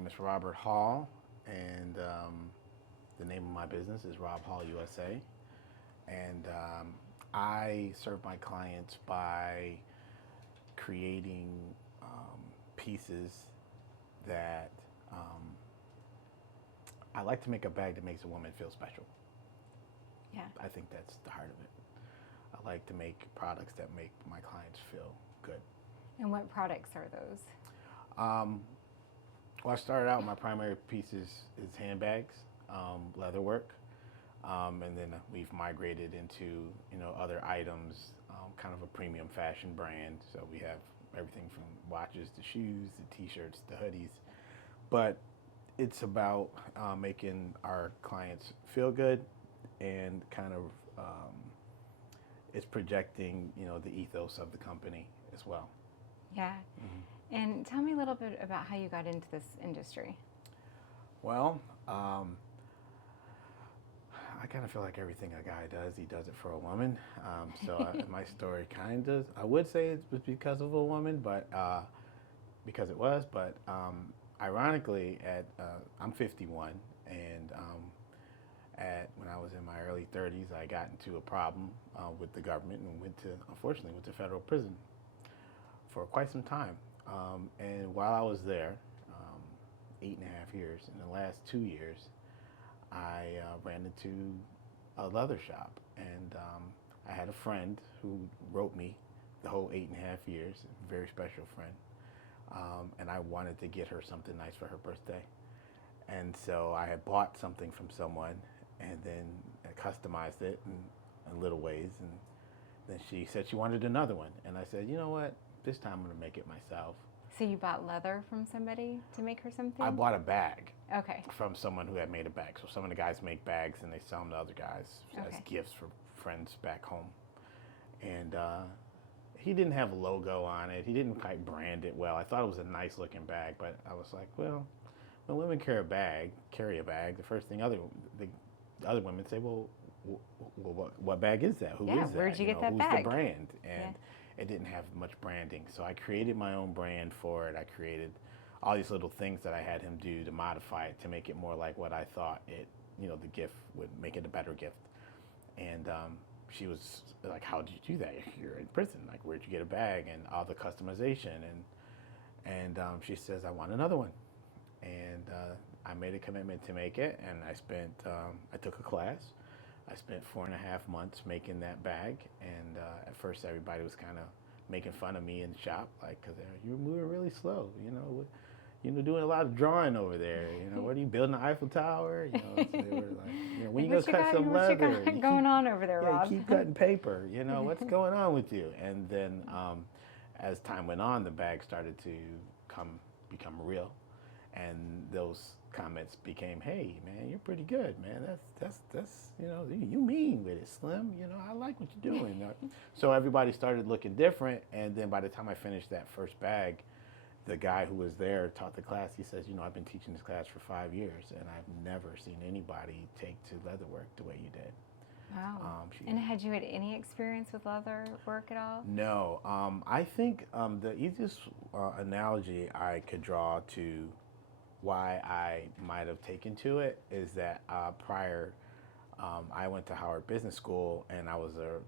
name is Robert Hall, and the name of my business is Rob Hall USA. And I serve my clients by creating pieces that I like to make a bag that makes a woman feel special. Yeah. I think that's the heart of it. I like to make products that make my clients feel good. And what products are those? Well, I started out, my primary pieces is handbags, leatherwork, and then we've migrated into, other items, kind of a premium fashion brand. So we have everything from watches to shoes to t-shirts to hoodies. But it's about making our clients feel good and kind of it's projecting, the ethos of the company as well. Yeah. And tell me a little bit about how you got into this industry. Well, I kind of feel like everything a guy does, he does it for a woman. My story kind of, I would say it was because of a woman, but because it was. But ironically, I'm 51, and when I was in my early 30s, I got into a problem with the government and unfortunately, went to federal prison for quite some time. And while I was there, 8.5 years, in the last 2 years, I ran into a leather shop, and I had a friend who wrote me the whole 8.5 years, a very special friend, and I wanted to get her something nice for her birthday. And so I had bought something from someone, and then I customized it in little ways, and then she said she wanted another one, and I said, you know what, this time I'm gonna make it myself. So you bought leather from somebody to make her something? I bought a bag. Okay. From someone who had made a bag. So some of the guys make bags and they sell them to other guys as gifts for friends back home. And he didn't have a logo on it. He didn't quite brand it well. I thought it was a nice looking bag, but I was like, well, when women carry a bag, the first thing the other women say, well, what bag is that? Who is that? Where'd you get that who's bag? The brand? And it didn't have much branding. So I created my own brand for it. I created all these little things that I had him do to modify it to make it more like what I thought the gift would make it a better gift. And she was like, how did you do that? You're in prison. Like, where'd you get a bag? And all the customization. And she says, I want another one. And I made a commitment to make it. And I took a class. I spent 4.5 months making that bag, and at first everybody was kind of making fun of me in the shop, like, because you're moving really slow, doing a lot of drawing over there. What are you building, the Eiffel Tower? So they were like, when you go cut some leather, what you got going on over there, Rob? You keep cutting paper. What's going on with you? And then as time went on, the bag started to become real, and those comments became, hey man, you're pretty good, man. That's you mean with it, Slim. I like what you're doing. So everybody started looking different, and then by the time I finished that first bag, the guy who was there taught the class. He says, I've been teaching this class for 5 years, and I've never seen anybody take to leatherwork the way you did. Wow. And had you had any experience with leather work at all? No. I think the easiest analogy I could draw to why I might have taken to it is that prior, I went to Howard Business School, and I was a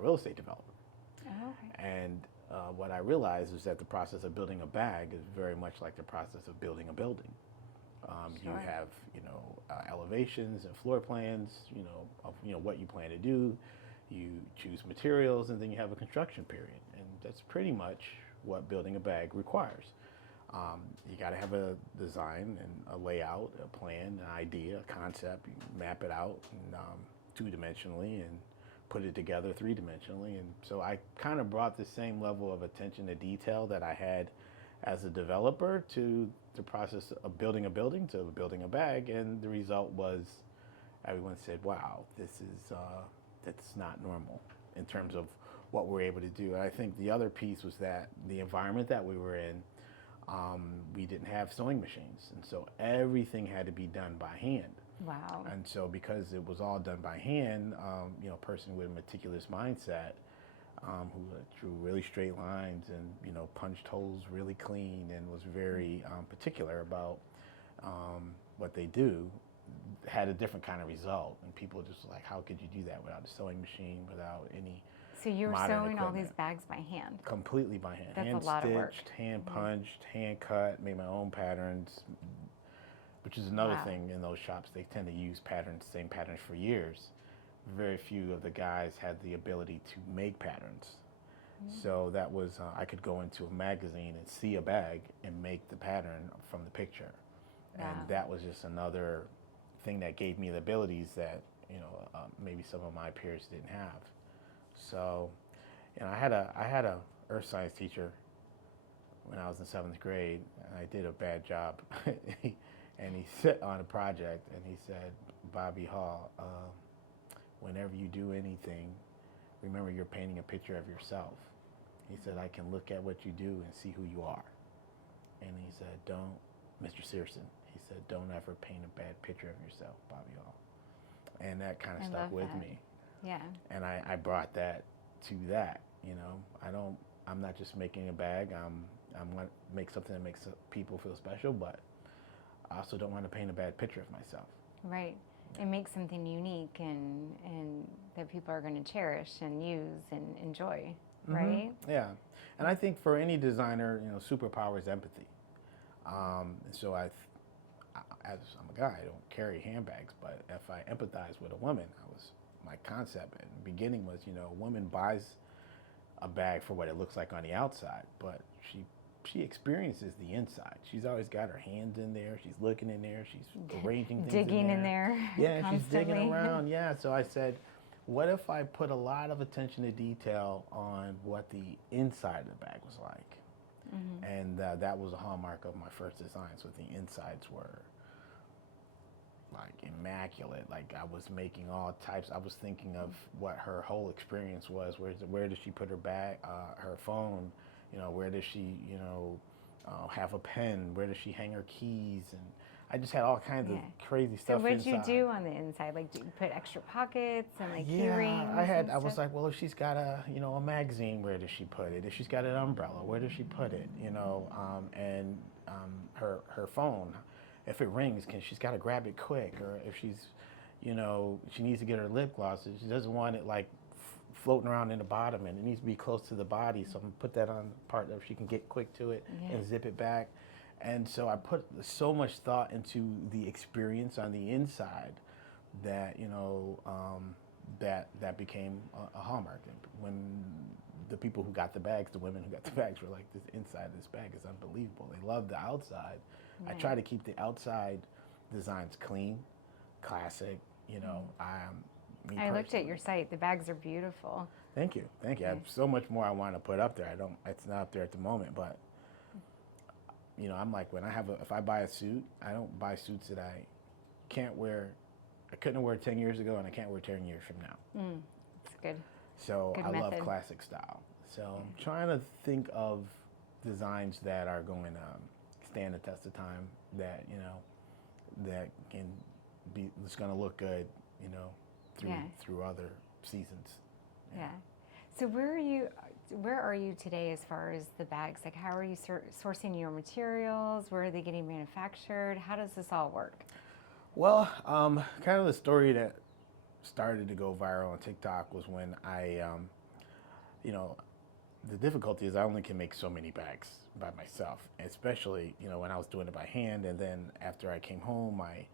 real estate developer. Oh, okay. And what I realized was that the process of building a bag is very much like the process of building a building. Sure. You have, elevations and floor plans, of what you plan to do. You choose materials, and then you have a construction period, and that's pretty much what building a bag requires. You got to have a design and a layout, a plan, an idea, a concept. You map it out two-dimensionally and put it together three-dimensionally. And so I kind of brought the same level of attention to detail that I had as a developer to the process of building a building, to building a bag. And the result was everyone said, wow, that's not normal in terms of what we're able to do. And I think the other piece was that the environment that we were in, we didn't have sewing machines, and so everything had to be done by hand. Wow. And so because it was all done by hand, a person with a meticulous mindset, who drew really straight lines and punched holes really clean and was very particular about what they do, had a different kind of result. And people just like, how could you do that without a sewing machine, without any So you were modern sewing all these equipment? bags by hand? Completely by hand. That's Hand a lot of work. stitched, hand punched, hand cut, made my own patterns, which is another Wow. thing in those shops. They tend to use patterns, same patterns for years. Very few of the guys had the ability to make patterns. So that was, I could go into a magazine and see a bag and make the pattern from the picture. Wow. And that was just another thing that gave me the abilities that, maybe some of my peers didn't have. So, I had a earth science teacher when I was in 7th grade, and I did a bad job. And he sat on a project and he said, Bobby Hall, whenever you do anything, remember you're painting a picture of yourself. He said, I can look at what you do and see who you are. And he said, Mr. Searson, he said, don't ever paint a bad picture of yourself, Bobby Hall. And that kind of stuck with me. Yeah. And I brought that to that, I'm not just making a bag. I'm going to make something that makes people feel special, but I also don't want to paint a bad picture of myself. Right. And make something unique and that people are going to cherish and use and enjoy, right? Yeah. And I think for any designer, superpower is empathy. So as I'm a guy, I don't carry handbags, but if I empathize with a woman, my concept in the beginning was, a woman buys a bag for what it looks like on the outside, but she experiences the inside. She's always got her hands in there. She's looking in there. She's arranging things digging in there. Yeah, constantly. She's digging around. Yeah, so I said, what if I put a lot of attention to detail on what the inside of the bag was like? And that was a hallmark of my first designs, with the insides were like immaculate. Like I was making all types. I was thinking of what her whole experience was. Where does she put her bag, her phone? Where does she, have a pen? Where does she hang her keys? And I just had all kinds of crazy stuff. So what did you inside. do on the inside? Like, did you put extra pockets and like key rings? I was like, well, if she's got a magazine, where does she put it? If she's got an umbrella, where does she put it? And her phone, if it rings, she's got to grab it quick. Or if she's, she needs to get her lip gloss, she doesn't want it like floating around in the bottom, and it needs to be close to the body. So I'm gonna put that on part that she can get quick to it and zip it back. And so I put so much thought into the experience on the inside that that became a hallmark. And when the people who got the bags, the women who got the bags, were like, this inside of this bag is unbelievable. They love the outside. I try to keep the outside designs clean, classic. I looked at your site. The bags are beautiful. Thank you. I have so much more I want to put up there. It's not up there at the moment, but I'm like, if I buy a suit, I don't buy suits that I can't wear. I couldn't wear 10 years ago, and I can't wear 10 years from now. That's good. So Good I method. love classic style. So I'm trying to think of designs that are going to stand the test of time, that that can be, it's going to look good, through other seasons. Yeah. So where are you today as far as the bags? Like, how are you sourcing your materials? Where are they getting manufactured? How does this all work? Well, kind of the story that started to go viral on TikTok was when I, the difficulty is I only can make so many bags by myself, especially, when I was doing it by hand. And then after I came home, I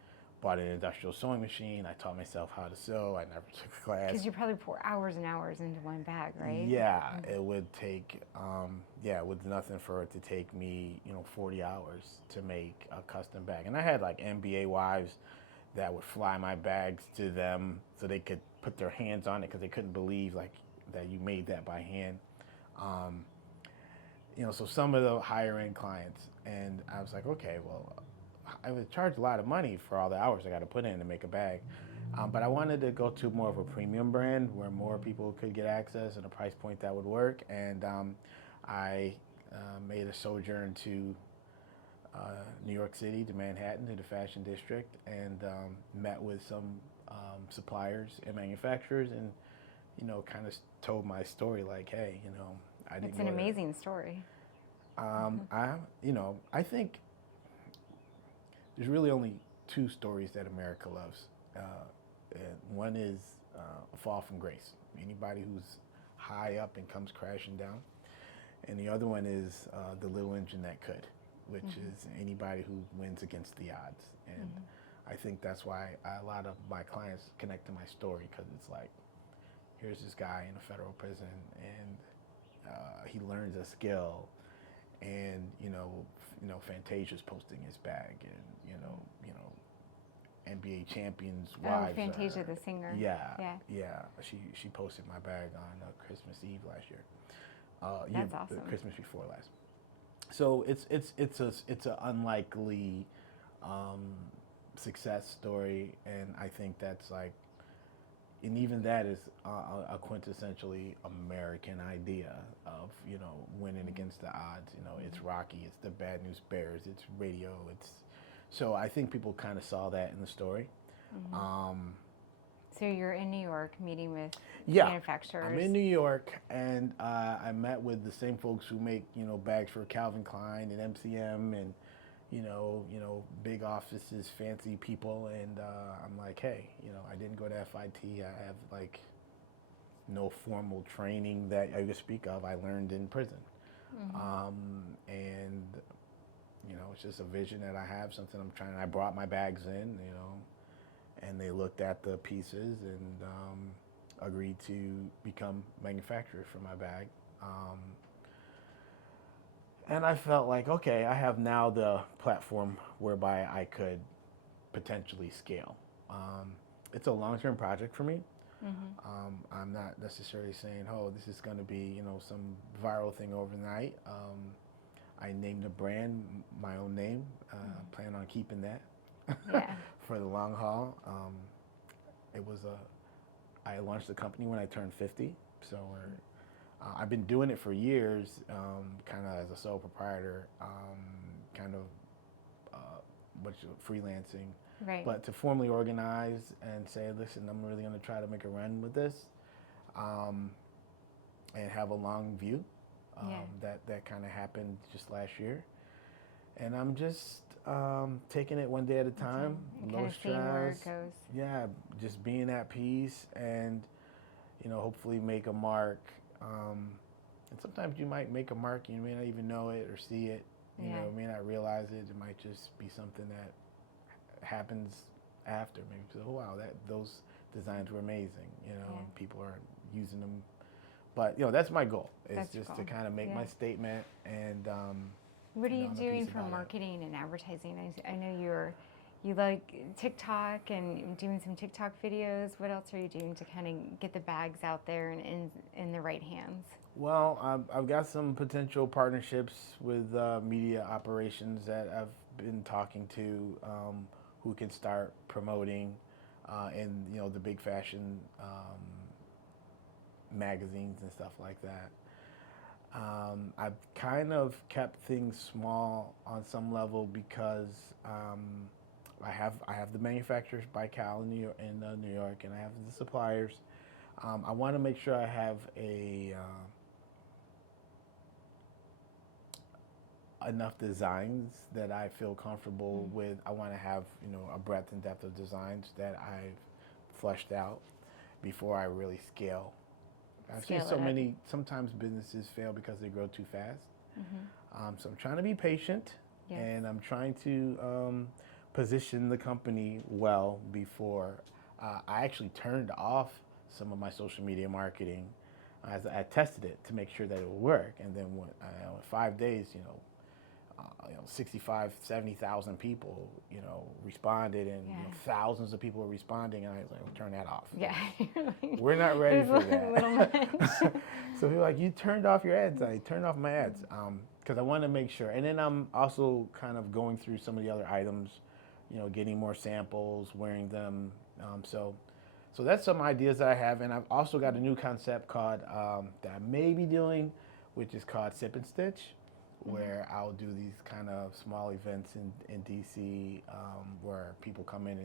bought an industrial sewing machine. I taught myself how to sew. I never took a class. Because you probably pour hours and hours into one bag, right? Yeah, it would take, it was nothing for it to take me, 40 hours to make a custom bag. And I had like MBA wives that would fly my bags to them so they could put their hands on it, because they couldn't believe like that you made that by hand. So some of the higher end clients, and I was like, okay, well, I would charge a lot of money for all the hours I got to put in to make a bag. But I wanted to go to more of a premium brand where more people could get access at a price point that would work. And I made a sojourn to New York City, to Manhattan, to the fashion district, and met with some suppliers and manufacturers, and kind of told my story like, hey, I didn't It's go an to. amazing story. I think there's really only two stories that America loves. And one is a fall from grace. Anybody who's high up and comes crashing down. And the other one is the little engine that could, which is anybody who wins against the odds. And I think that's why a lot of my clients connect to my story, because it's like, here's this guy in a federal prison, and he learns a skill, and Fantasia's posting his bag, and NBA champions' wives. Fantasia, the singer. Yeah. She posted my bag on Christmas Eve last year. That's awesome. The Christmas before last. So it's an unlikely success story, and I think that's like, and even that is a quintessentially American idea of winning against the odds. It's Rocky, it's the Bad News Bears, it's radio, so I think people kind of saw that in the story. So you're in New York meeting with Yeah, manufacturers. I'm in New York, and I met with the same folks who make bags for Calvin Klein and MCM, and big offices, fancy people, and I'm like, hey, I didn't go to FIT. I have like no formal training that I could speak of. I learned in prison, and it's just a vision that I have, something I'm trying. I brought my bags in, and they looked at the pieces and agreed to become manufacturers for my bag. And I felt like, okay, I have now the platform whereby I could potentially scale. It's a long-term project for me. I'm not necessarily saying, oh, this is going to be, some viral thing overnight. I named the brand my own name. Plan on keeping that for the long haul. I launched the company when I turned 50, so I've been doing it for years, kind of as a sole proprietor, freelancing. Right. But to formally organize and say, listen, I'm really going to try to make a run with this, and have a long view. That kind of happened just last year, and I'm just taking it one day at a time. Low stress. Where it goes. Yeah, just being at peace, and hopefully make a mark. And sometimes you might make a mark, you may not even know it or see it. You may not realize it. It might just be something that happens after. Maybe say, oh wow, those designs were amazing. And people are using them. But that's my goal. It's just to kind of make my statement. And what are you doing for marketing and advertising? I know you like TikTok and doing some TikTok videos. What else are you doing to kind of get the bags out there and in the right hands? Well, I've got some potential partnerships with media operations that I've been talking to, who can start promoting in the big fashion magazines and stuff like that. I've kind of kept things small on some level because I have the manufacturers by Cal in New York, and I have the suppliers. I want to make sure I have enough designs that I feel comfortable with. I want to have a breadth and depth of designs that I've fleshed out before I really scale. I've seen sometimes businesses fail because they grow too fast. So I'm trying to be patient, and I'm trying to position the company well before. I actually turned off some of my social media marketing as I tested it to make sure that it would work. And then in 5 days, 65, 70,000 people, responded, and thousands of people were responding, and I was like, well, turn that off. Yeah. We're not ready for that. So people were like, you turned off your ads. I turned off my ads because I want to make sure. And then I'm also kind of going through some of the other items, getting more samples, wearing them. So that's some ideas that I have. And I've also got a new concept called that I may be doing, which is called Sip and Stitch, where I'll do these kind of small events in DC where people come in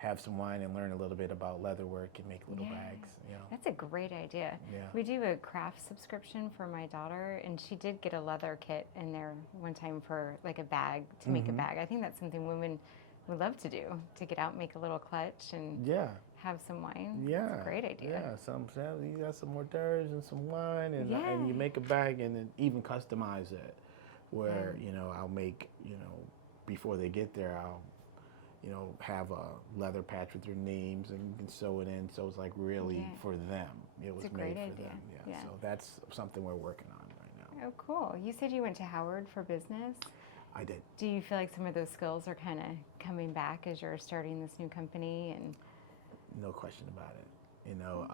have some wine and learn a little bit about leatherwork and make little Yeah. bags. You know. That's a great idea. Yeah. We do a craft subscription for my daughter, and she did get a leather kit in there one time for like a bag to make a bag. I think that's something women would love to do, to get out, make a little clutch, and Yeah. have some wine. Yeah. That's a great idea. Yeah. You got some hors d'oeuvres and some wine, and Yeah. and you make a bag and then even customize it, where you know I'll make, you know, before they get there I'll, you know, have a leather patch with their names and you can sew it in, so it's like really for them. It was It's a made great for idea. them. Yeah. Yeah. So that's something we're working on right now. Oh, cool. You said you went to Howard for business. I did. Do you feel like some of those skills are kind of coming back as you're starting this new company? And No question about it. You know,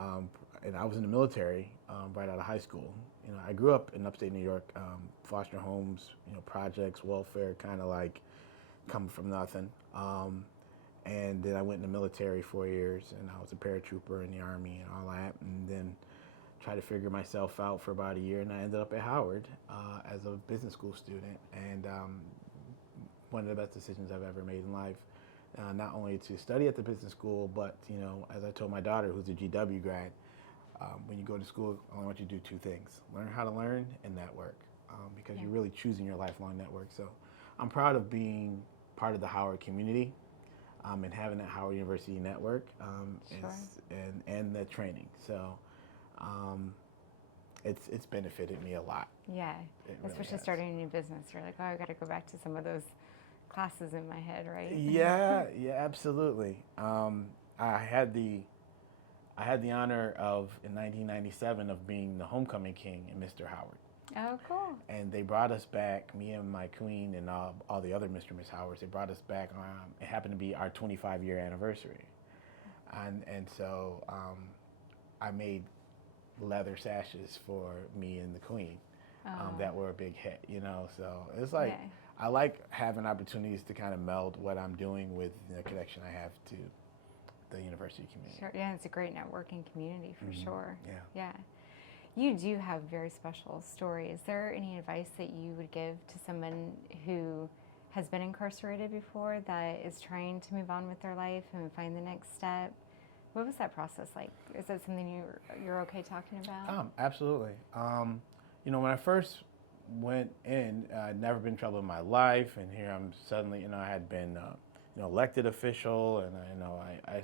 and I was in the military right out of high school. You know, I grew up in upstate New York, foster homes, you know, projects, welfare, kind of like coming from nothing. And then I went in the military 4 years, and I was a paratrooper in the Army and all that, and then tried to figure myself out for about a year, and I ended up at Howard as a business school student, and one of the best decisions I've ever made in life. Not only to study at the business school, but, you know, as I told my daughter, who's a GW grad, when you go to school, I only want you to do two things: learn how to learn and network, because you're really choosing your lifelong network. So I'm proud of being part of the Howard community and having that Howard University network and the training. So it's benefited me a lot. yeah, It really especially has. starting a new business, you're like, oh, I got to go back to some of those classes in my head, right? Yeah, absolutely. I had the honor of, in 1997, of being the homecoming king in Mr. Howard. Oh, cool. And they brought us back, me and my queen and all the other Mr. and Miss Howards. They brought us back. It happened to be our 25-year anniversary, and so I made leather sashes for me and the queen that were a big hit. You know, so it's like. Yeah. I like having opportunities to kind of meld what I'm doing with the connection I have to the university community. Sure. Yeah, it's a great networking community for sure. Yeah. Yeah. You do have a very special story. Is there any advice that you would give to someone who has been incarcerated before that is trying to move on with their life and find the next step? What was that process like? Is that something you're okay talking about? Absolutely. You know, when I first went in, I'd never been in trouble in my life, and here I'm suddenly, you know, I had been, you know, elected official, and you know, I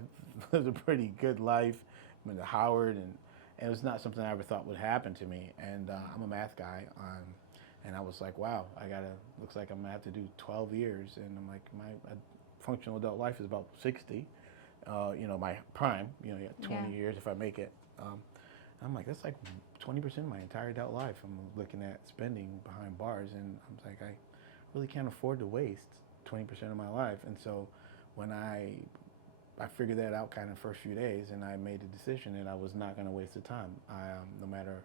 lived a pretty good life. Went to Howard, and it was not something I ever thought would happen to me. And I'm a math guy, and I was like, wow, looks like I'm gonna have to do 12 years, and I'm like, my functional adult life is about 60. You know, my prime, you know, 20 years if I make it. I'm like, that's like 20% of my entire adult life. I'm looking at spending behind bars, and I'm like, I really can't afford to waste 20% of my life. And so when I figured that out kind of the first few days, and I made the decision that I was not going to waste the time, no matter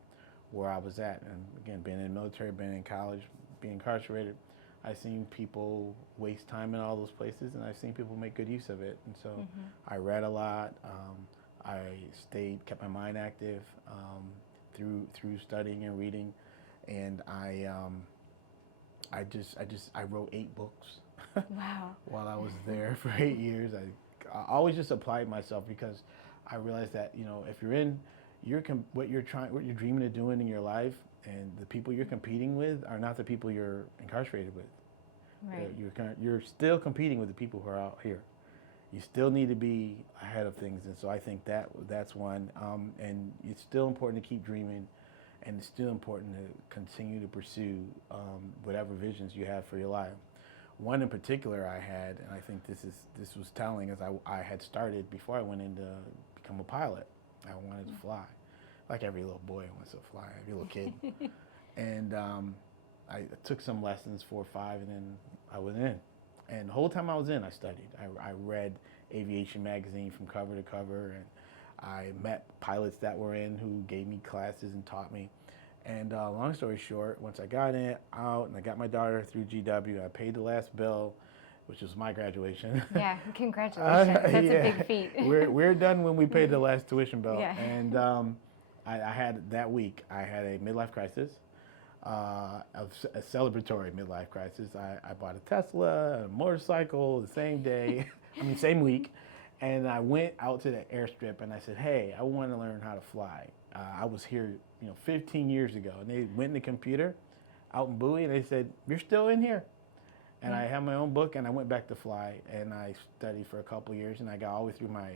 where I was at. And again, being in the military, being in college, being incarcerated, I've seen people waste time in all those places, and I've seen people make good use of it. And so I read a lot. I kept my mind active through studying and reading, and I wrote 8 books. Wow. While I was there for 8 years. I always just applied myself, because I realized that, you know, if you're in what you're dreaming of doing in your life, and the people you're competing with are not the people you're incarcerated with. Right. You're still competing with the people who are out here. You still need to be ahead of things, and so I think that's one. And it's still important to keep dreaming, and it's still important to continue to pursue whatever visions you have for your life. One in particular I had, and I think this was telling, is I had started before I went in to become a pilot. I wanted to fly, like every little boy wants to fly, every little kid. And I took some lessons, 4 or 5, and then I was in. And the whole time I was in, I studied. I read aviation magazine from cover to cover, and I met pilots that were in who gave me classes and taught me. And long story short, once I got out and I got my daughter through GW, I paid the last bill, which was my graduation. Yeah, congratulations. That's a big feat. We're done when we paid the last tuition bill. Yeah. And I had that week, I had a midlife crisis. A celebratory midlife crisis. I bought a Tesla, a motorcycle the same day, same week, And I went out to the airstrip and I said, hey, I want to learn how to fly. I was here, 15 years ago. And they went in the computer out in Bowie and they said, you're still in here. And I had my own book and I went back to fly and I studied for a couple of years and I got all the way through my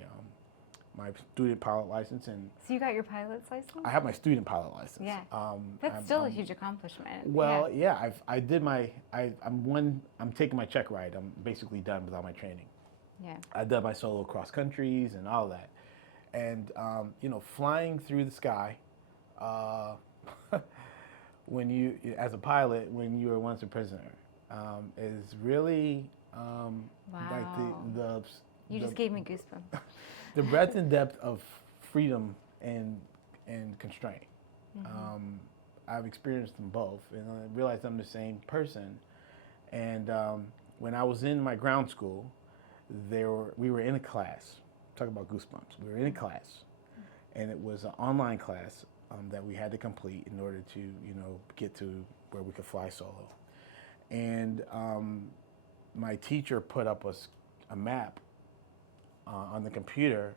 student pilot license. And so you got your pilot's license? I have my student pilot license. Yeah. That's still a huge accomplishment. Well, yeah, I'm taking my check ride. I'm basically done with all my training. Yeah. I've done my solo cross countries and all that. And, flying through the sky, when you, as a pilot, when you were once a prisoner, is really like you just gave me goosebumps. The breadth and depth of freedom and constraint. I've experienced them both, and I realized I'm the same person. And when I was in my ground school, we were in a class. Talk about goosebumps. We were in a class, and it was an online class that we had to complete in order to, get to where we could fly solo. And my teacher put up a map on the computer,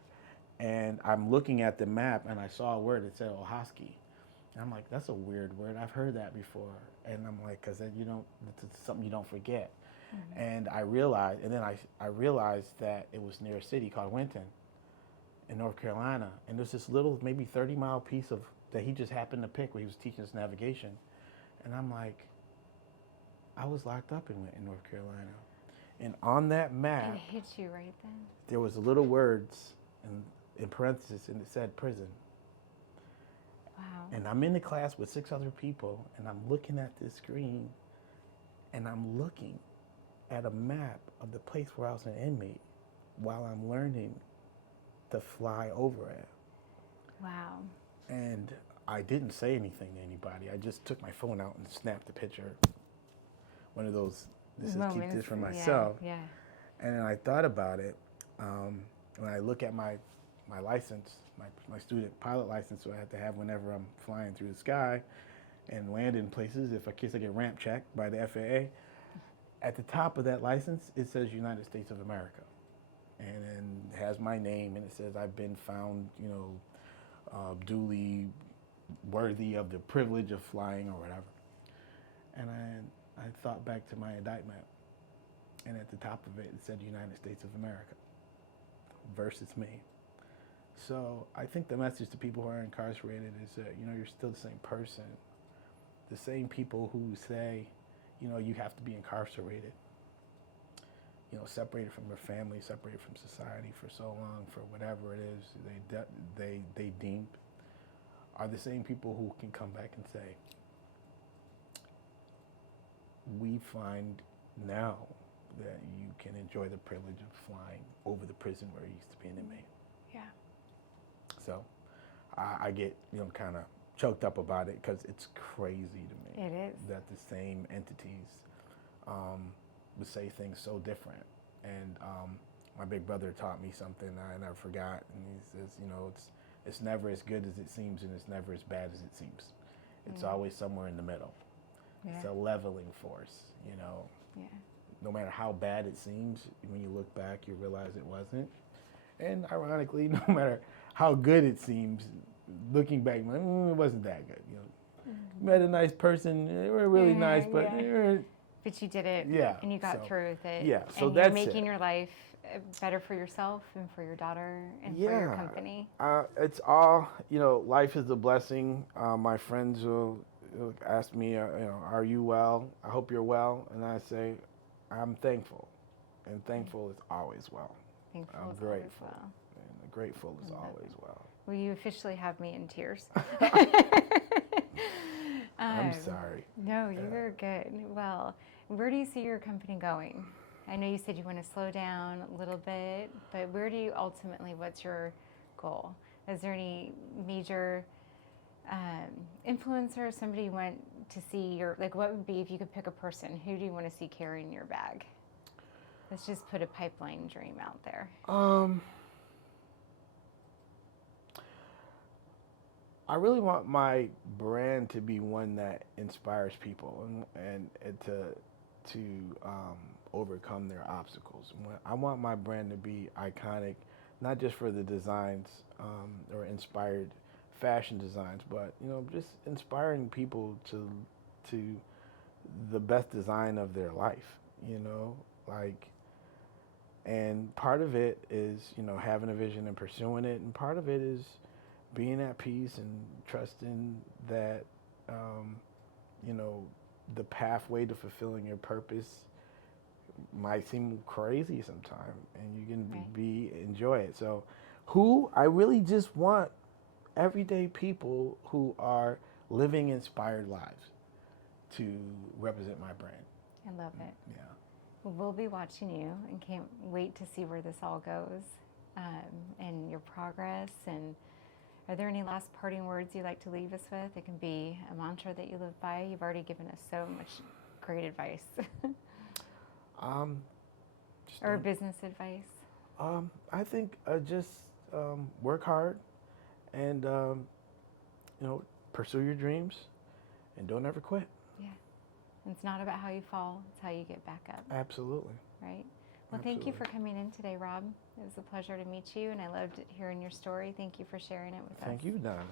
and I'm looking at the map, and I saw a word that said Ohaski. And I'm like, that's a weird word. I've heard that before. And I'm like, because it's something you don't forget. And I realized that it was near a city called Winton in North Carolina. And there's this little, maybe 30-mile piece that he just happened to pick where he was teaching us navigation. And I'm like, I was locked up in Winton, North Carolina. And on that map, it hit you right then. There was a little words in parentheses, and it said prison. Wow. And I'm in the class with 6 other people, and I'm looking at this screen, and I'm looking at a map of the place where I was an inmate while I'm learning to fly over it. Wow. And I didn't say anything to anybody. I just took my phone out and snapped a picture. One of those, keep this for myself. Yeah. And then I thought about it. When I look at my license, my student pilot license, so I have to have whenever I'm flying through the sky and land in places, in case I get ramp checked by the FAA, at the top of that license, it says United States of America. And then it has my name, and it says I've been found, duly worthy of the privilege of flying or whatever. And I thought back to my indictment, and at the top of it, it said United States of America versus me. So I think the message to people who are incarcerated is that, you're still the same person. The same people who say, you have to be incarcerated, separated from your family, separated from society for so long, for whatever it is they deem, are the same people who can come back and say, we find now that you can enjoy the privilege of flying over the prison where you used to be an inmate. Yeah. So I get, kind of choked up about it because it's crazy to me. It is. That the same entities would say things so different. And my big brother taught me something I never forgot. And he says, it's never as good as it seems, and it's never as bad as it seems. It's always somewhere in the middle. Yeah. It's a leveling force, Yeah. No matter how bad it seems, when you look back, you realize it wasn't. And ironically, no matter how good it seems, looking back, it wasn't that good. Met a nice person, they were really nice, but but you did it, and you got through with it. Yeah, so and that's you're making your life better for yourself and for your daughter and for your company. It's all, life is a blessing. My friends will ask me, are you well? I hope you're well. And I say, I'm thankful. And thankful is always well. Thankful I'm is grateful. Always well. And grateful is always well. Well, you officially have me in tears. I'm sorry. No, you're good. Well, where do you see your company going? I know you said you want to slow down a little bit, but where do you ultimately, what's your goal? Is there any major influencer, somebody you want to see, what would be, if you could pick a person, who do you want to see carrying your bag? Let's just put a pipeline dream out there. I really want my brand to be one that inspires people and to overcome their obstacles. I want my brand to be iconic not just for the designs or inspired fashion designs, but just inspiring people to the best design of their life. Like, and part of it is having a vision and pursuing it, and part of it is being at peace and trusting that the pathway to fulfilling your purpose might seem crazy sometime, and you can enjoy it. So, I really just want everyday people who are living inspired lives to represent my brand. I love it. Yeah. Well, we'll be watching you and can't wait to see where this all goes, and your progress. And are there any last parting words you'd like to leave us with? It can be a mantra that you live by. You've already given us so much great advice. Or business advice. I think just work hard and pursue your dreams and don't ever quit. Yeah. It's not about how you fall, it's how you get back up. Absolutely. Right? Well, thank you for coming in today, Rob. It was a pleasure to meet you, and I loved hearing your story. Thank you for sharing it with us. Thank you, Donna.